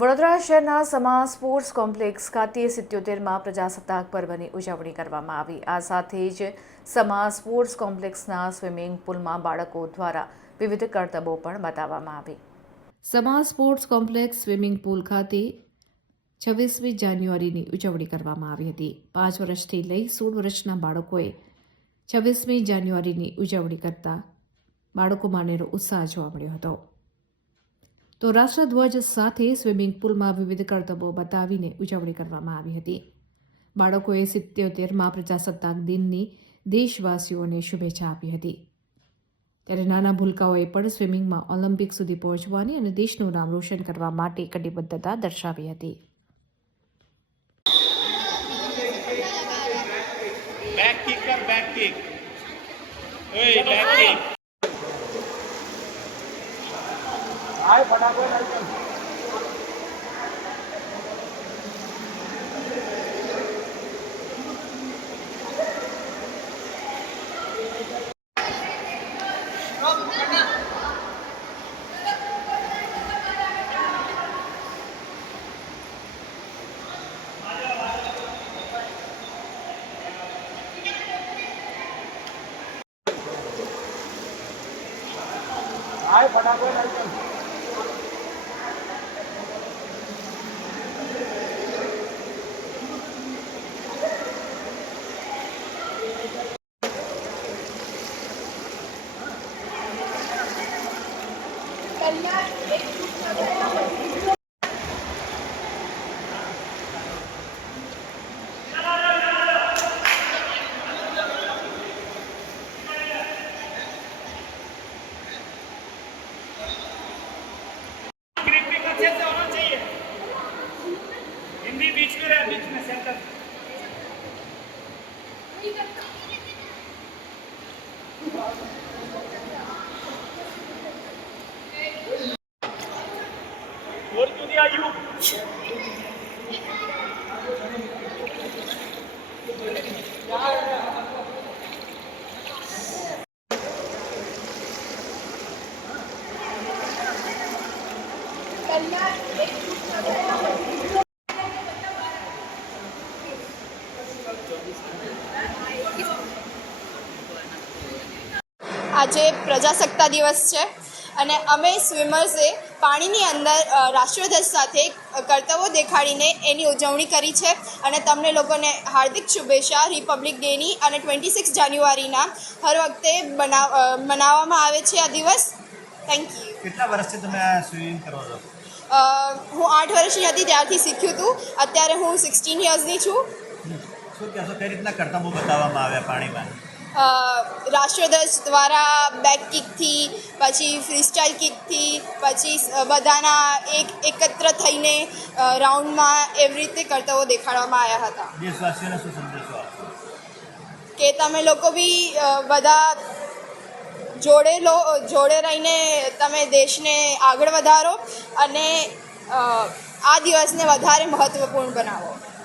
વડોદરા શહેરના સમા sports complex ખાતે 77માં પ્રજાસત્તાક પર્વની ઉજવણી કરવામાં આવી। આ સાથે જ સમા સ્પોર્ટ્સ કોમ્પ્લેક્સના સ્વિમિંગ પુલમાં બાળકો દ્વારા વિવિધ કરતબો પણ બતાવવામાં આવી। સમા સ્પોર્ટ્સ કોમ્પ્લેક્સ સ્વિમિંગ પુલ ખાતે 26મી જાન્યુઆરીની ઉજવણી કરવામાં આવી હતી। 5 વર્ષથી લઈ 16 વર્ષના બાળકોએ 26મી જાન્યુઆરીની ઉજવણી કરતા બાળકોમાં અનેરો ઉત્સાહ જોવા મળ્યો હતો। તો રાષ્ટ્રધ્વજ સાથે સ્વિમિંગ પુલમાં વિવિધ કરતબો બતાવીને ઉજવણી કરવામાં આવી હતી। બાળકોએ 77માં પ્રજાસત્તાક દિનની દેશવાસીઓને શુભેચ્છા આપી હતી। ત્યારે નાના ભૂલકાઓએ પણ સ્વિમિંગમાં ઓલિમ્પિક સુધી પહોંચવાની અને દેશનું નામ રોશન કરવા માટે કટિબદ્ધતા દર્શાવી હતી। बैक किक कर बैक किक ओए बैक किक आए फटाफट आए फटाफट अच्छे से होना चाहिए। हिंदी बीच में रहे, बीच में सेंटर और क्यों दिया यू આજે પ્રજાસત્તાક દિવસ છે અને અમે સ્વિમર્સે પાણીની અંદર રાષ્ટ્રધ્વજ સાથે કરતબો દેખાડીને એની ઉજવણી કરી છે અને તમને લોકોને હાર્દિક શુભેચ્છા રિપબ્લિક ડેની અને 26 જાન્યુઆરીના હર વખતે મનાવવામાં આવે છે આ દિવસ। Thank you. કેટલા વર્ષથી તમે આ સ્વિમિંગ કરો છો? હું 8 વર્ષની હતી ત્યારથી શીખ્યું હતું। અત્યારે હું 16 યર્સની છું। શું કહેશો, કઈ રીતના કરતબો બતાવવામાં આવ્યા પાણીમાં? રાષ્ટ્રધ્વજ દ્વારા બેક કિકથી, પછી ફ્રીસ્ટાઇલ કિકથી, પછી બધાના એકત્ર થઈને રાઉન્ડમાં એવી રીતે કરતબો દેખાડવામાં આવ્યા હતા। દેશવાસીઓને શું સંદેશો આપશો? કે તમે લોકો બી બધા જોડે રહીને તમે દેશને આગળ વધારો અને આ દિવસને વધારે મહત્ત્વપૂર્ણ બનાવો।